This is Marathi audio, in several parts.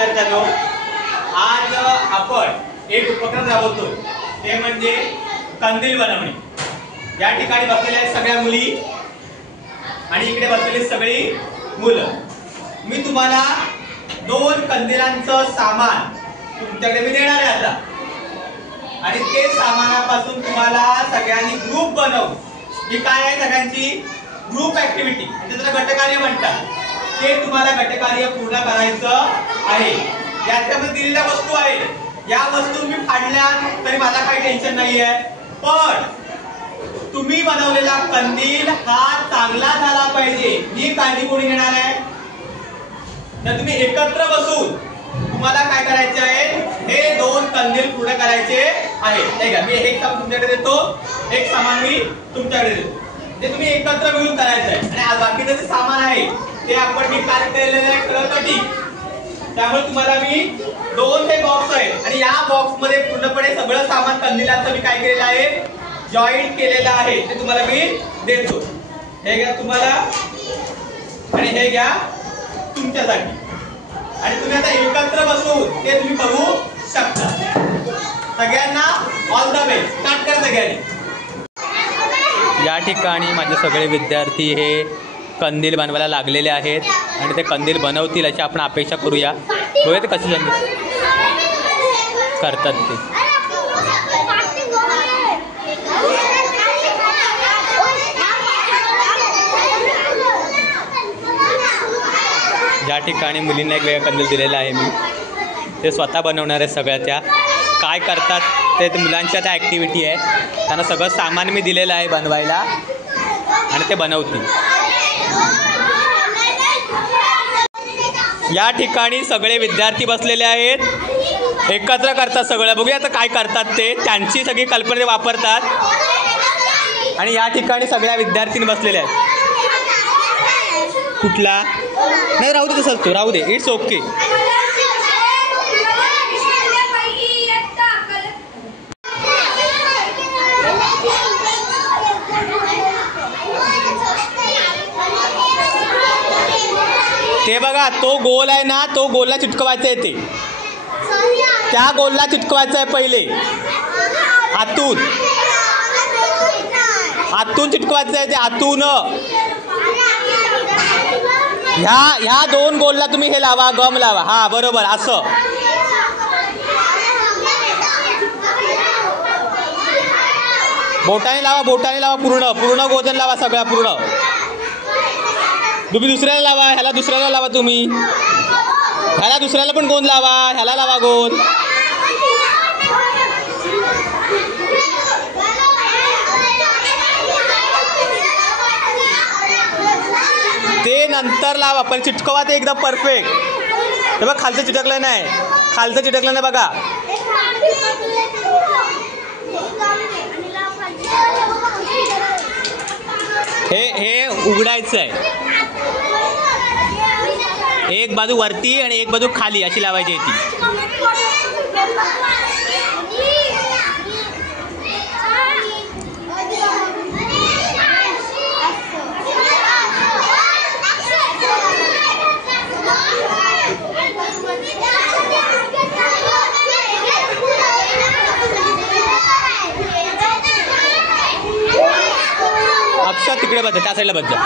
विद्यार्थ्यांनो, आज आपण एक उपक्रम राबवतोय, ते म्हणजे कंदील बनवणे। या ठिकाणी बसलेल्या सगळ्या मुली आणि इकडे बसलेली सगळी मुलं, मी तुम्हाला 2 कंदिलांचं सामान तुमच्याकडे मी देणार आहे आता, आणि ते सामानापासून तुम्हाला सगळ्यांनी ग्रुप बनवून, ही काय आहे सगळ्यांची ग्रुप ऍक्टिव्हिटी म्हणजे त्याला गटकार्य म्हणतात, ते तुम्हाला गटकार्य पूर्ण करायचं आहे। याच्यामध्ये दिलेल्या वस्तू आहेत, या वस्तू मी फाडल्या तरी मला काही टेन्शन नाहीये, पण तुम्ही बनवलेला कंदील हा चांगला झाला पाहिजे ही काळजी कोणी घेणार आहे? तर तुम्ही एकत्र बसून तुम्हाला काय करायचे आहे, हे 2 कंदील पूर्ण करायचे आहे। नाही का, मी एक सामान तुमच्याकडे देतो, एक सामान मी तुमच्याकडे देतो, ते तुम्ही एकत्र मिळून करायचं आहे। आणि बाकीचं जे सामान आहे ते आपण मी काय केलेलं आहे कळतं ठीक, त्यामुळे तुम्हाला मी 2 हे बॉक्स आहेत आणि या बॉक्स मध्ये पूर्णपणे सगळं सामान कंदिलाचं मी काय केलेलं आहे, जॉईंट केलेलं आहे, ते तुम्हाला मी देतो। हे घ्या तुम्हाला आणि हे घ्या तुमच्यासाठी, आणि तुम्ही आता एकत्र बसून ते तुम्ही करू शकता। सगळ्यांना ऑल द बेस्ट, स्टार्ट करा सगळ्यांनी। या ठिकाणी माझे सगळे विद्यार्थी हे कंदील बनवायला लागलेले आहेत आणि ते कंदील बनवतील अशी आपण अपेक्षा करूया। बघूया ते कसे करतात ते। या ठिकाणी मुलींना एक वेगळा कंदील दिलेला आहे, मी ते स्वतः बनवणार आहे। सगळ्या त्या काय करतात ते मुलांच्या त्या ॲक्टिव्हिटी आहे, त्यांना सगळं सामान मी दिलेलं आहे बनवायला आणि ते बनवतील। या ठिकाणी सगळे विद्यार्थी बसलेले आहेत, एकत्र करतात सगळं। बघूया आता काय करतात ते, त्यांची सगळी कल्पना वापरतात आणि या ठिकाणी सगळ्या विद्यार्थी बसलेल्या आहेत। कुठला नाही, राहू दे तसंच, तो राहू दे, इट्स ओके। ते बघा, तो गोल आहे ना, तो गोलला चिटकवायचा आहे, ते त्या गोलला चिटकवायचं आहे पहिले, आतून आतून चिटकवायचं आहे ते, आतून। ह्या 2 गोलला तुम्ही हे लावा, गम लावा, हा बरोबर असं। बोटाने लावा, बोटाने लावा, पूर्ण पूर्ण गोजन लावा, सगळा पूर्ण। तुम्ही दुसऱ्याला लावा, ह्याला दुसऱ्याला लावा, तुम्ही ह्याला दुसऱ्याला पण गोंद लावा, ह्याला लावा गोंद। ते नंतर लावा, पण चिटकवा ते एकदम परफेक्ट। हे बघ, खालचं चिटकलं नाही, खालचं चिटकलं नाही बघा। हे उघडायचं आहे, एक बाजू वरती आणि एक बाजू खाली अशी लावायची आहे ती। अक्षर तिकडे बघ, त्या साईडला बघ जा।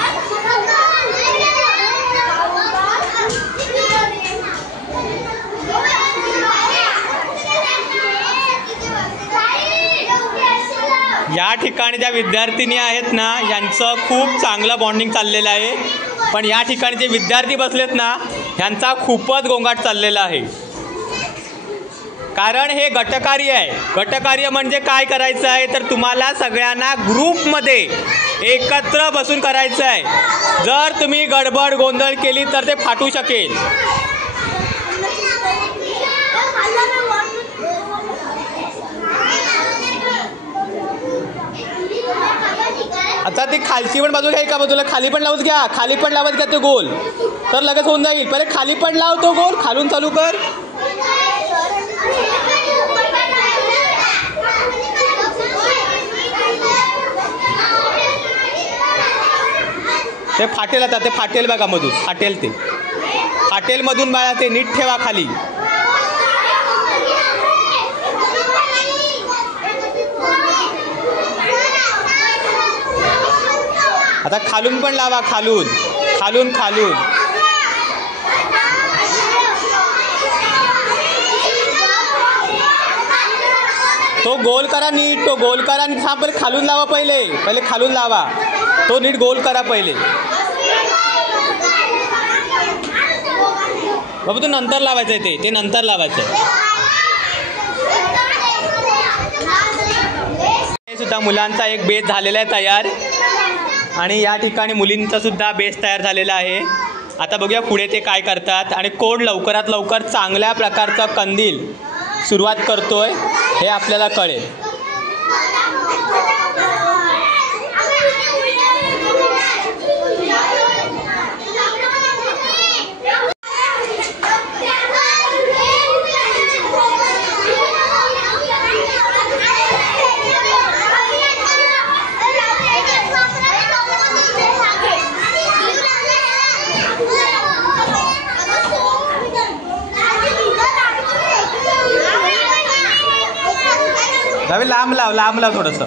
या ठिकाणी ज्या विद्यार्थिनी आहेत ना, यांचं खूप चांगलं बॉन्डिंग चाललेलं आहे, पण या ठिकाणी जे विद्यार्थी बसलेत ना, यांचा खूपच गोंगाट चाललेला आहे। कारण हे गटकार्य आहे। गटकार्य म्हणजे काय करायचं आहे, तर तुम्हाला सगळ्यांना ग्रुपमध्ये एकत्र बसून करायचं आहे। जर तुम्ही गडबड गोंधळ केली तर ते फाटू शकेल। आता ती खालची पण बाजू घ्या, का बाजूला खाली पण लावूच घ्या, खाली पण लावत घ्या ते गोल, तर लगेच होऊन जाईल। पहिले खाली पण लाव तो गोल, खालून चालू कर। ते फाटेल, आता ते फाटेल बघा, मधून फाटेल, ते हॉटेलमधून बाळा ते नीट ठेवा खाली. आता खालून पण लावा, खालून खालून खालून. तो गोल करा नीट, तो गोल करा नीट. हा पहिले खालून लावा, पहिले खालून लावा. तो नीट गोल करा पहिले. बाबू तो नंतर लावायचं आहे, ते नंतर लावायचं आहे. हे सुद्धा मुलांचा एक बेस झालेला आहे तयार. आणि या ठिकाणी मुलींचा सुद्धा बेस तयार झालेला आहे. आता बघूया पुढे ते काय करतात आणि कोण लवकरात लवकर चांगल्या प्रकारचा कंदील सुरुवात करतोय हे आपल्याला कळेल. लांब लाव थोडंसं.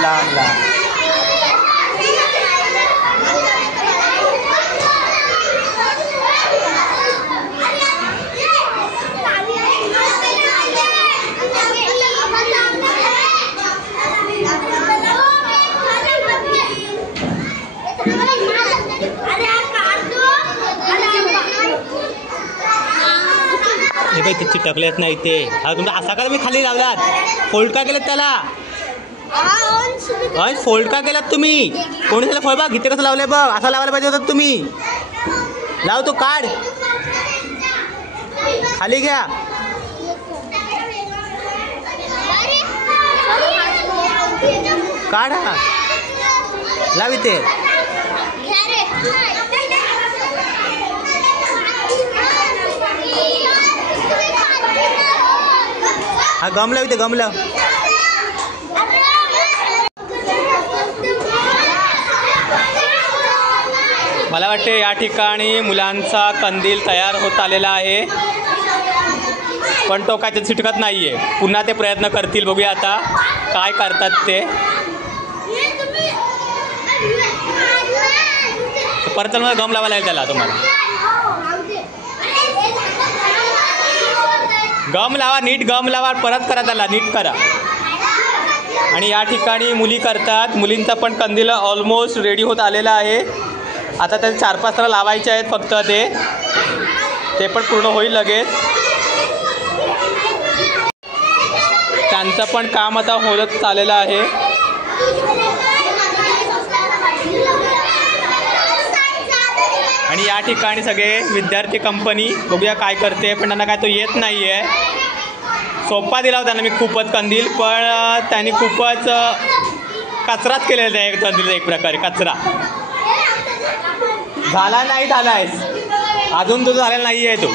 लांब. हे बाई ते चिटकलेच नाही ते. हा तुमचा असा का तुम्ही खाली लावलात? फोल्ड का केलात त्याला? फोल्ड का केलात तुम्ही? कोणी त्याला फोल्ड बघ इथे कसं लावलंय बघ. असं लावायला पाहिजे होतं तुम्ही. लाव तो काढ खाली घ्या. काढ हा लाव इथे. हा गम लाव इथे, गम लाव. मला वाटते या ठिकाणी मुलांचा कंदील तयार होत आलेला आहे, पण तो काय ते चिटकत नाही आहे. पुन्हा ते प्रयत्न करतील. बघूया आता काय करतात ते. परत मला गम लावायला लागेल त्याला. तुम्हाला गम लावा, नीट गम लावा. परत करा त्याला, नीट करा. आणि या ठिकाणी मुली करतात. मुलींचा पण कंदील ऑलमोस्ट रेडी होत आलेला आहे. आता ते 4-5 तर लावायचे आहेत फक्त. ते पण पूर्ण होईल लगेच. त्यांचं पण काम आता होत चाललेलं आहे. आणि या ठिकाणी सगळे विद्यार्थी कंपनी बघूया काय करते, पण त्यांना काय तो येत नाही आहे. सोपा दिला होता त्यांना मी खूपच कंदील, पण त्यांनी खूपच कचराच केलेला आहे कंदील. एक प्रकारे कचरा झाला नाही. झालायस अजून तो झालेला नाही आहे तो.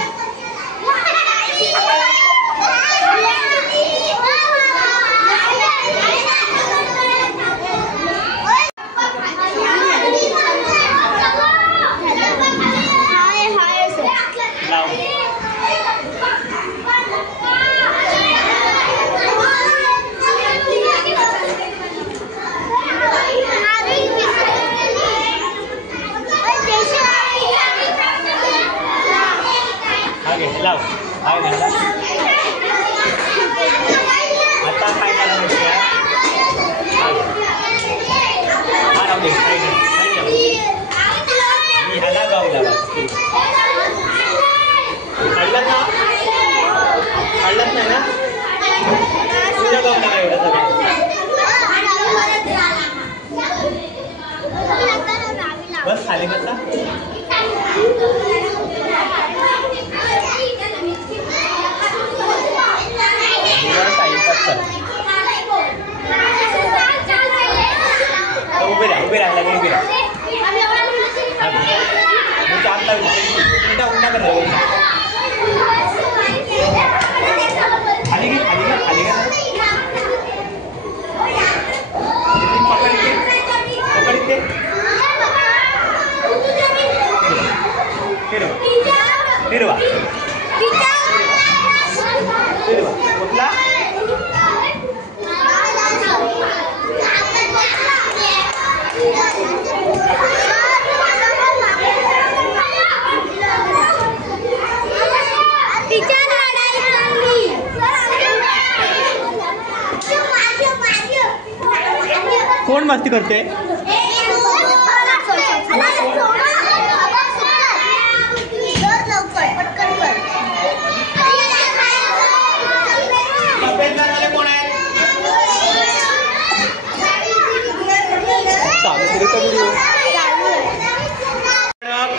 लाव आता काय करायचं ह्याला गाव लावा. काढलात ना? काढलात नाही ना? तुझ्या गाव लावा एवढं सगळं. बस खाली बसा. टाइमपास करा. कोण मस्ती करते? सफेद रंगाचे कोण आहेत?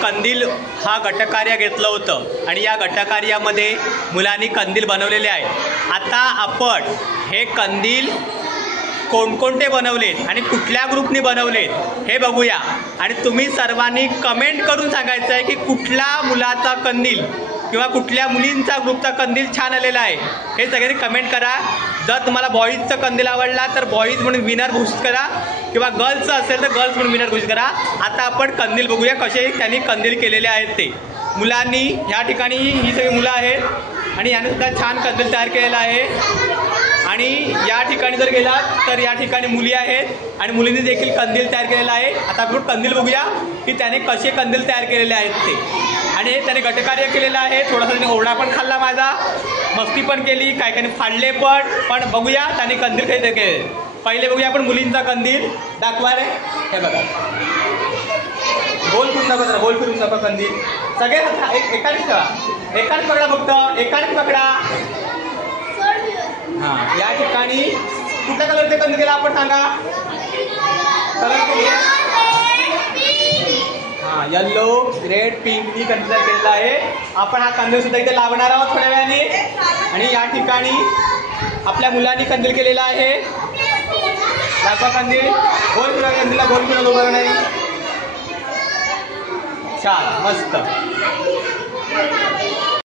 कंदील हा गटकार्य घेतलं होतं आणि या गटकार्यामध्ये मुलांनी कंदील बनवलेले आहेत. आता आपण हे कंदील कोणकोणते बनवलेत आणि कुठल्या ग्रुपने बनवलेत हे बघूया. आणि तुम्ही सर्वांनी कमेंट करून सांगायचं आहे की कुठल्या मुलाचा कंदील किंवा कुठल्या मुलींचा ग्रुपचा कंदील छान आलेला आहे हे सगळ्यांनी कमेंट करा. जर तुम्हाला बॉईजचा कंदील आवडला तर बॉईज म्हणून विनर घोषित करा किंवा गर्ल्सचं असेल तर गर्ल्स म्हणून विनर घोषित करा. आता आपण कंदील बघूया कसे त्यांनी कंदील केलेले आहेत ते. मुलांनी ह्या ठिकाणी ही सगळी मुलं आहेत आणि याने सुद्धा छान कंदील तयार केलेला आहे. आणि या ठिकाणी जर गेलात तर या ठिकाणी मुली आहेत आणि मुलींनी देखील कंदील तयार केलेला आहे. आता आपण कंदील बघूया की त्याने कसे कंदील तयार केलेले आहेत ते. आणि हे त्याने गटकार्य केलेलं आहे. थोडासा त्याने ओरडा पण खाल्ला माझा, मस्ती पण केली, काही काही फाडले पण बघूया त्याने कंदील काही केले. पहिले बघूया आपण मुलींचा कंदील. दाखवा रे, हे बघा. गोल फिरून दाखवा, गोल फिरून दाखवा कंदील. सगळे एकानेच ठेवा, एकानेच पकडा, फक्त एकानेच पकडा. हां, या ठिकाणी कुठल्या कलरचे कंदील केला आपण सांगा? कलर कुठले? हां, येल्लो, रेड, पिंक ही कंदील केलेला आहे. आपण हा कंदील सुद्धा इथे लावणार आहोत थोड्या वेळाने. आणि या ठिकाणी आपल्या मुलांनी कंदील केलेला आहे. दाखवा कंदील. गोल फिरवा कंदीलला, गोल फिरवा उभं नाही. छान, मस्त.